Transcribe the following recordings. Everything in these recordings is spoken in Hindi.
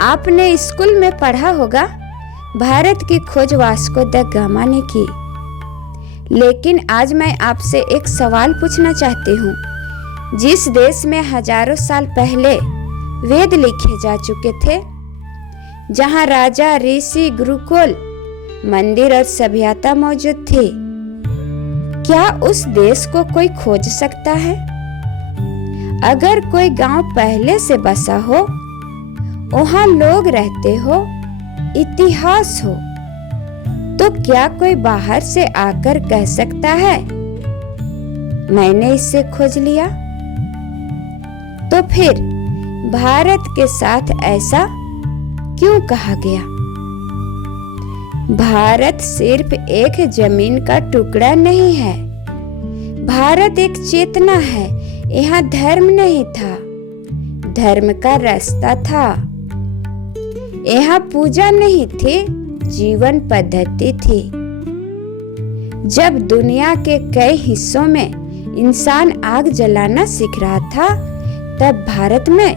आपने स्कूल में पढ़ा होगा भारत की खोज वास्को द गामा ने की। लेकिन आज मैं आपसे एक सवाल पूछना चाहती हूँ। जिस देश में हजारों साल पहले वेद लिखे जा चुके थे, जहाँ राजा, ऋषि, गुरुकुल, मंदिर और सभ्यता मौजूद थी, क्या उस देश को कोई खोज सकता है? अगर कोई गांव पहले से बसा हो, वहां लोग रहते हो, इतिहास हो, तो क्या कोई बाहर से आकर कह सकता है मैंने इसे खोज लिया? तो फिर भारत के साथ ऐसा क्यों कहा गया? भारत सिर्फ एक जमीन का टुकड़ा नहीं है। भारत एक चेतना है। यहाँ धर्म नहीं था, धर्म का रास्ता था। यहाँ पूजा नहीं थी, जीवन पद्धति थी। जब दुनिया के कई हिस्सों में इंसान आग जलाना सीख रहा था, तब भारत में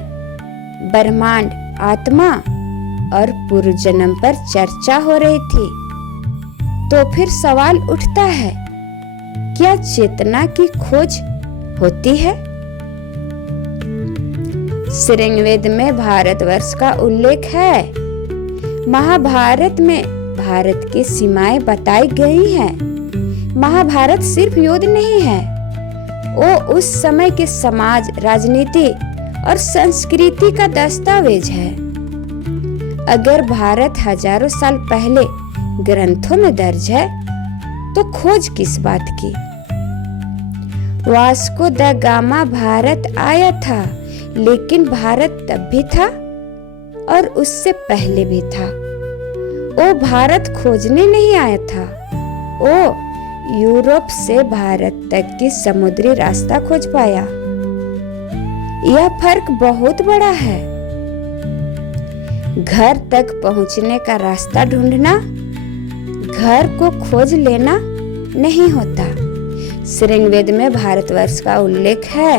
ब्रह्मांड, आत्मा और पूर्व जन्म पर चर्चा हो रही थी। तो फिर सवाल उठता है, क्या चेतना की खोज होती है? ऋग्वेद में भारतवर्ष का उल्लेख है। महाभारत में भारत की सीमाएं बताई गई हैं। महाभारत सिर्फ युद्ध नहीं है, वो उस समय के समाज, राजनीति और संस्कृति का दस्तावेज है। अगर भारत हजारों साल पहले ग्रंथों में दर्ज है, तो खोज किस बात की? वास्को द गामा भारत आया था, लेकिन भारत तब भी था और उससे पहले भी था। वो भारत खोजने नहीं आया था, वो यूरोप से भारत तक की समुद्री रास्ता खोज पाया। यह फर्क बहुत बड़ा है। घर तक पहुंचने का रास्ता ढूंढना घर को खोज लेना नहीं होता। ऋग्वेद में भारतवर्ष का उल्लेख है,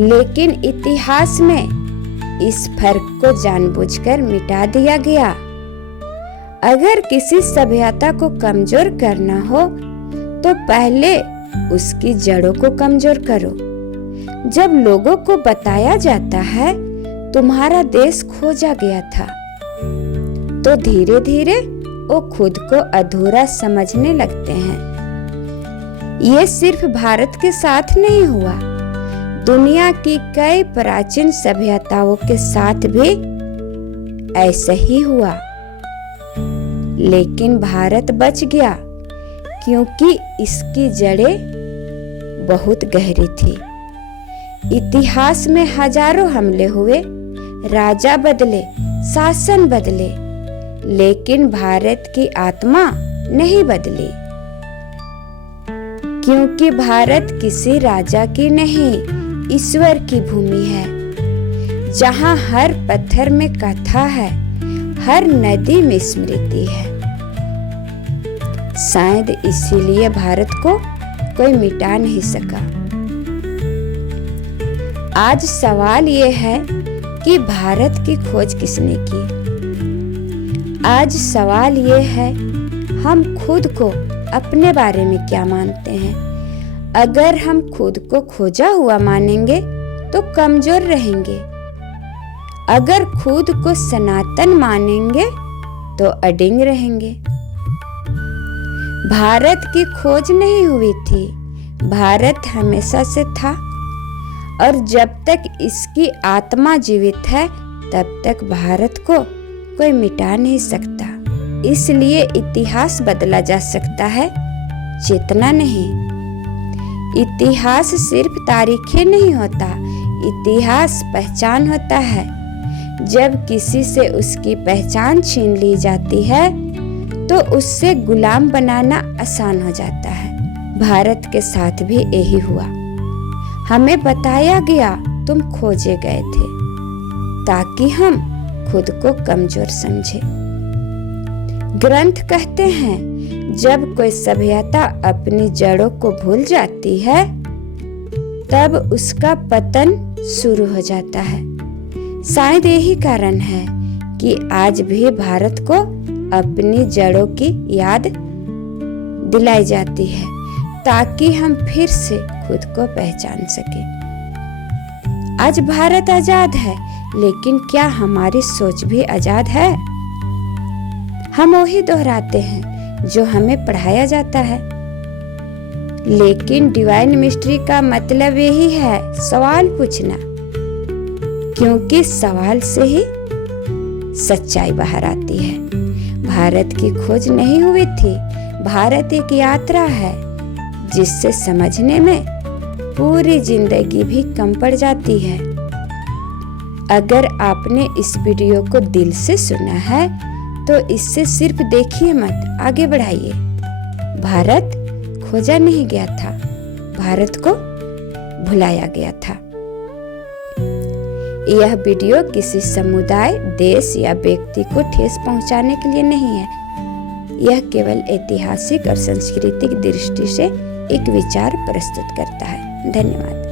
लेकिन इतिहास में इस फर्क को जानबूझकर मिटा दिया गया। अगर किसी सभ्यता को कमजोर करना हो, तो पहले उसकी जड़ों को कमजोर करो। जब लोगों को बताया जाता है तुम्हारा देश खोजा गया था, तो धीरे धीरे वो खुद को अधूरा समझने लगते हैं। ये सिर्फ भारत के साथ नहीं हुआ, दुनिया की कई प्राचीन सभ्यताओं के साथ भी ऐसा ही हुआ। लेकिन भारत बच गया क्योंकि इसकी जड़ें बहुत गहरी थी। इतिहास में हजारों हमले हुए, राजा बदले, शासन बदले, लेकिन भारत की आत्मा नहीं बदली। क्योंकि भारत किसी राजा की नहीं, ईश्वर की भूमि है, जहाँ हर पत्थर में कथा है, हर नदी में स्मृति है। शायद इसीलिए भारत को कोई मिटा नहीं सका। आज सवाल ये है कि भारत की खोज किसने की? आज सवाल ये है, हम खुद को अपने बारे में क्या मानते हैं? अगर हम खुद को खोजा हुआ मानेंगे तो कमजोर रहेंगे। अगर खुद को सनातन मानेंगे तो अडिग रहेंगे। भारत की खोज नहीं हुई थी, भारत हमेशा से था, और जब तक इसकी आत्मा जीवित है तब तक भारत को कोई मिटा नहीं सकता। इसलिए इतिहास बदला जा सकता है, चेतना नहीं। इतिहास सिर्फ तारीखें नहीं होता, इतिहास पहचान होता है। जब किसी से उसकी पहचान छीन ली जाती है, तो उससे गुलाम बनाना आसान हो जाता है। भारत के साथ भी यही हुआ। हमें बताया गया तुम खोजे गए थे, ताकि हम खुद को कमजोर समझे। ग्रंथ कहते हैं, जब कोई सभ्यता अपनी जड़ों को भूल जाती है, तब उसका पतन शुरू हो जाता है। शायद यही कारण है कि आज भी भारत को अपनी जड़ों की याद दिलाई जाती है, ताकि हम फिर से खुद को पहचान सके। आज भारत आजाद है, लेकिन क्या हमारी सोच भी आजाद है? हम वही दोहराते हैं जो हमें पढ़ाया जाता है। लेकिन डिवाइन मिस्ट्री का मतलब यही है, सवाल पूछना, क्योंकि सवाल से ही सच्चाई बाहर आती है। भारत की खोज नहीं हुई थी, भारत एक यात्रा है जिससे समझने में पूरी जिंदगी भी कम पड़ जाती है। अगर आपने इस वीडियो को दिल से सुना है तो इससे सिर्फ देखिए मत, आगे बढ़ाइए। भारत खोजा नहीं गया था, भारत को भुलाया गया था। यह वीडियो किसी समुदाय, देश या व्यक्ति को ठेस पहुंचाने के लिए नहीं है। यह केवल ऐतिहासिक और सांस्कृतिक दृष्टि से एक विचार प्रस्तुत करता है। धन्यवाद।